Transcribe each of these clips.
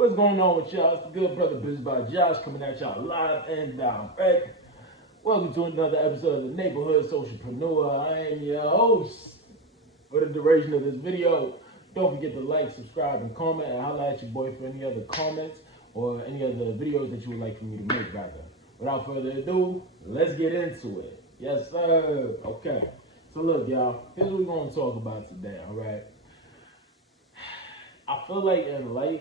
What's going on with y'all? It's the good brother Biz by Josh coming at y'all live and direct. Welcome to another episode of the Neighborhood Socialpreneur. I am your host. For the duration of this video, don't forget to like, subscribe, and comment, and holla at your boy for any other comments or any other videos that you would like for me to make, rather. Without further ado, let's get into it. Yes, sir. Okay. So look, y'all, here's what we're going to talk about today, all right? I feel like in life,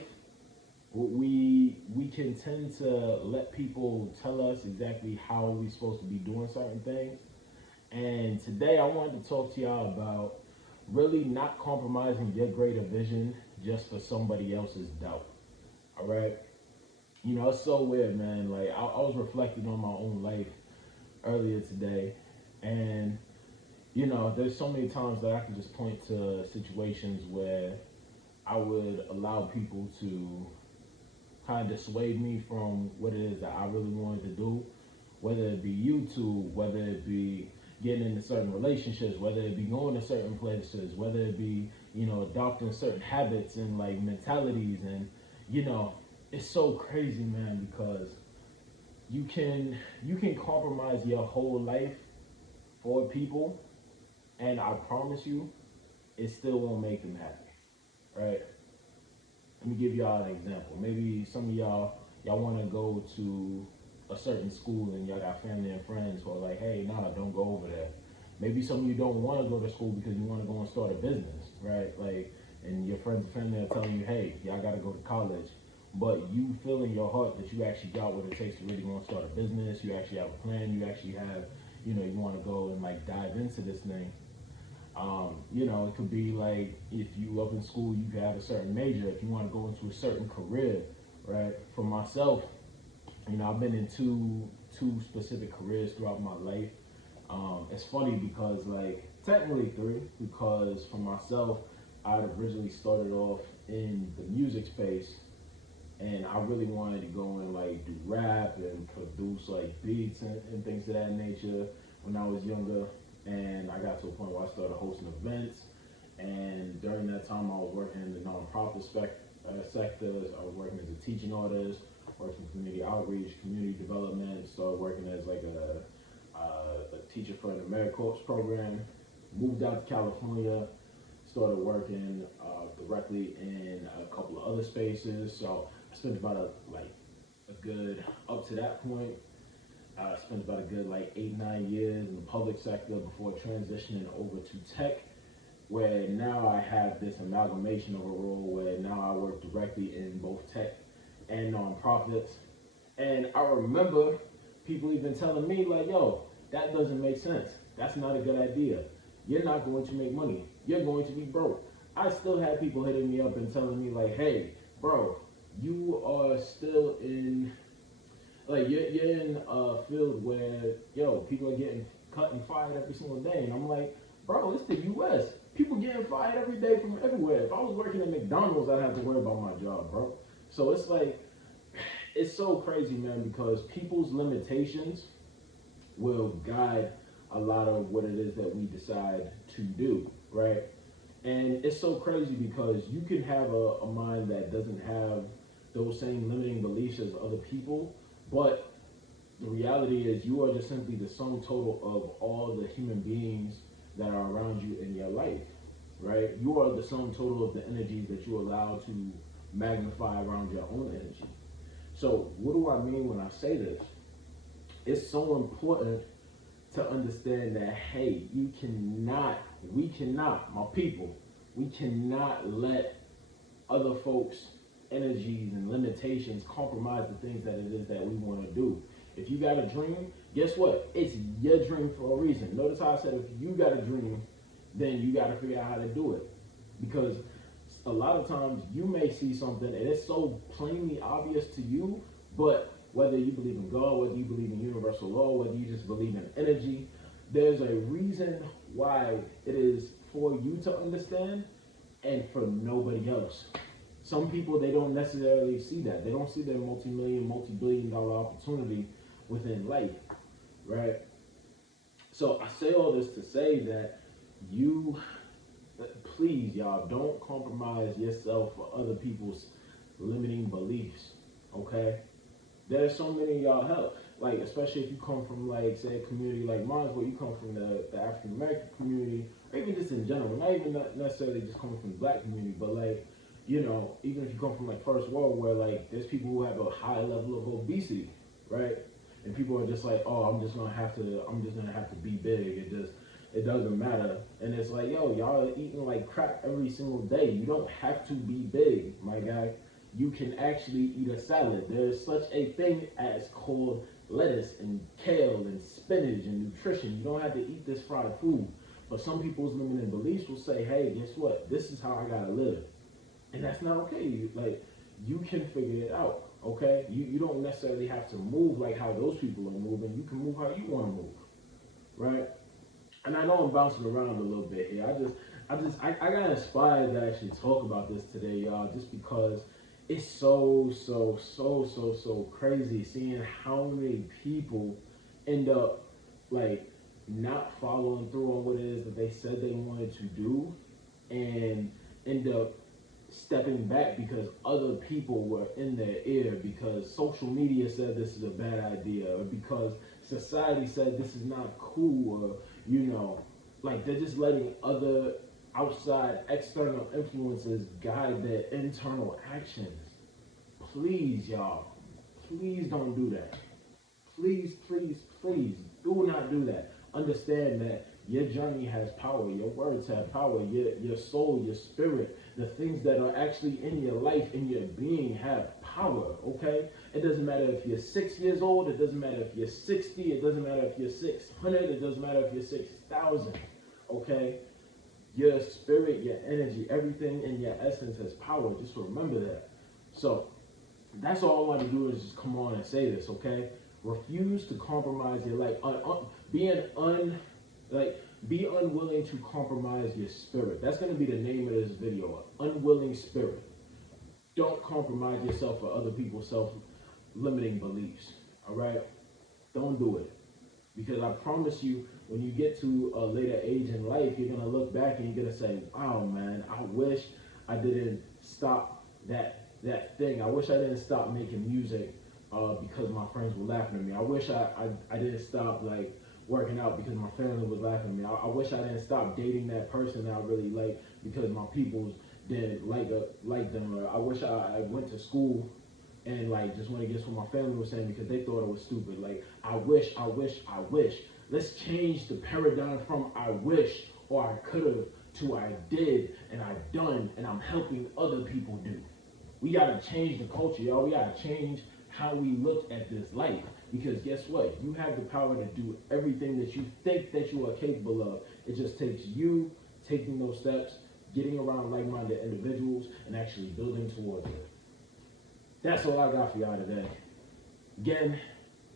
we can tend to let people tell us exactly how we're supposed to be doing certain things. And today I wanted to talk to y'all about really not compromising your greater vision just for somebody else's doubt. All right. You know, it's so weird, man. Like I was reflecting on my own life earlier today, and you know, there's so many times that I can just point to situations where I would allow people to kind of dissuade me from what it is that I really wanted to do, whether it be YouTube, whether it be getting into certain relationships, whether it be going to certain places, whether it be, you know, adopting certain habits and like mentalities. And, you know, it's so crazy, man, because you can compromise your whole life for people, and I promise you, it still won't make them happy, right? Let me give y'all an example. Maybe some of y'all want to go to a certain school and y'all got family and friends who are like, hey, nah, don't go over there. Maybe some of you don't want to go to school because you want to go and start a business, right? Like, and your friends and family are telling you, hey, y'all got to go to college. But you feel in your heart that you actually got what it takes to really go and start a business. You actually have a plan. You actually have, you know, you want to go and like dive into this thing. You know, it could be like if you up in school, you have a certain major. If you want to go into a certain career, right? For myself, you know, I've been in two specific careers throughout my life. It's funny because like technically three, because for myself, I'd originally started off in the music space, and I really wanted to go and like do rap and produce like beats and things of that nature when I was younger. And I got to a point where I started hosting events. And during that time, I was working in the nonprofit sectors. I was working as a teaching artist, working in community outreach, community development. Started working as like a teacher for an AmeriCorps program. Moved out to California. Started working directly in a couple of other spaces. So I spent about a good up to that point. I spent about a good like 8, 9 years in the public sector before transitioning over to tech, where now I have this amalgamation of a role where now I work directly in both tech and nonprofits. And I remember people even telling me like, yo, that doesn't make sense. That's not a good idea. You're not going to make money. You're going to be broke. I still have people hitting me up and telling me like, hey, bro, you are still in like you're in a field where people are getting cut and fired every single day, and I'm like, bro, it's the U.S. People getting fired every day from everywhere. If I was working at McDonald's, I'd have to worry about my job, bro. So it's like it's so crazy, man, because people's limitations will guide a lot of what it is that we decide to do, right? And it's so crazy because you can have a mind that doesn't have those same limiting beliefs as other people, but the reality is you are just simply the sum total of all the human beings that are around you in your life, right? You are the sum total of the energies that you allow to magnify around your own energy. So what do I mean when I say this? It's so important to understand that, hey, we cannot, my people, we cannot let other folks' energies and limitations compromise the things that it is that we want to do. If you got a dream, guess what? It's your dream for a reason. Notice how I said if you got a dream, then you got to figure out how to do it. Because a lot of times you may see something and it's so plainly obvious to you, but whether you believe in God, whether you believe in universal law, whether you just believe in energy, there's a reason why it is for you to understand and for nobody else. Some people, they don't necessarily see that. They don't see their multi-million, multi-billion dollar opportunity within life, right? So I say all this to say that please, y'all, don't compromise yourself for other people's limiting beliefs. Okay, there's so many of y'all help. Like, especially if you come from, like, say, a community like mine, where you come from the African American community, or even just in general, not even not necessarily just coming from the black community, but like, you know, even if you come from like first world, where like there's people who have a high level of obesity, right? And people are just like, oh, I'm just gonna have to be big. It doesn't matter. And it's like, yo, y'all are eating like crap every single day. You don't have to be big, my guy. You can actually eat a salad. There's such a thing as called lettuce and kale and spinach and nutrition. You don't have to eat this fried food. But some people's limiting beliefs will say, hey, guess what? This is how I gotta live. And that's not okay. Like, you can figure it out, okay? You don't necessarily have to move like how those people are moving. You can move how you want to move, right? And I know I'm bouncing around a little bit here. I got inspired to actually talk about this today, y'all, just because it's so crazy seeing how many people end up like not following through on what it is that they said they wanted to do, and end up stepping back because other people were in their ear, because social media said this is a bad idea, or because society said this is not cool, or, you know, like they're just letting other outside external influences guide their internal actions. Please, y'all, please don't do that. Please do not do that. Understand that your journey has power, your words have power, your soul, your spirit, the things that are actually in your life, in your being, have power, okay? It doesn't matter if you're 6 years old, it doesn't matter if you're 60, it doesn't matter if you're 600, it doesn't matter if you're 6,000, okay? Your spirit, your energy, everything in your essence has power. Just remember that. So that's all I want to do is just come on and say this, okay? Refuse to compromise your life. Be unwilling to compromise your spirit. That's going to be the name of this video, unwilling spirit. Don't compromise yourself for other people's self-limiting beliefs, all right? Don't do it. Because I promise you, when you get to a later age in life, you're going to look back and you're going to say, wow, man, I wish I didn't stop that thing. I wish I didn't stop making music because my friends were laughing at me. I wish I didn't stop like working out because my family was laughing at me. I wish I didn't stop dating that person that I really like because my peoples didn't like them. Or I wish I went to school and like just went against what my family was saying because they thought it was stupid. Like, I wish. Let's change the paradigm from I wish or I could have to I did and I done and I'm helping other people do. We gotta change the culture, y'all. We gotta change how we look at this life. Because guess what? You have the power to do everything that you think that you are capable of. It just takes you taking those steps, getting around like-minded individuals, and actually building towards it. That's all I got for y'all today. Again,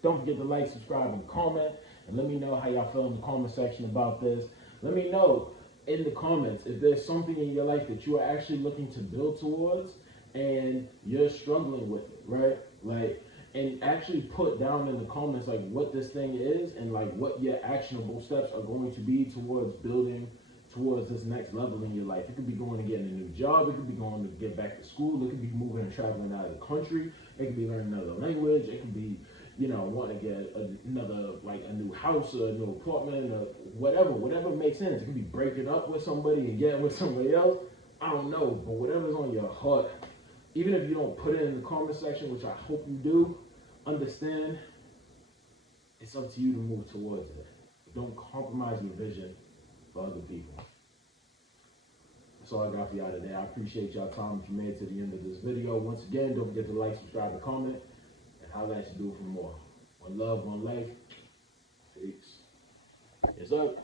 don't forget to like, subscribe, and comment. And let me know how y'all feel in the comment section about this. Let me know in the comments if there's something in your life that you are actually looking to build towards and you're struggling with it, right? Like, and actually put down in the comments like what this thing is and like what your actionable steps are going to be towards building towards this next level in your life. It could be going to getting a new job, it could be going to get back to school, it could be moving and traveling out of the country, it could be learning another language, it could be, you know, wanting to get another, like a new house or a new apartment or whatever makes sense. It could be breaking up with somebody and getting with somebody else. I don't know, but whatever's on your heart, even if you don't put it in the comment section, which I hope you do, understand it's up to you to move towards it. Don't compromise your vision for other people. That's all I got for y'all today. I appreciate y'all time if you made it to the end of this video. Once again, don't forget to like, subscribe, and comment. And holla at you do for more. One love, one life. Peace. Yes, sir.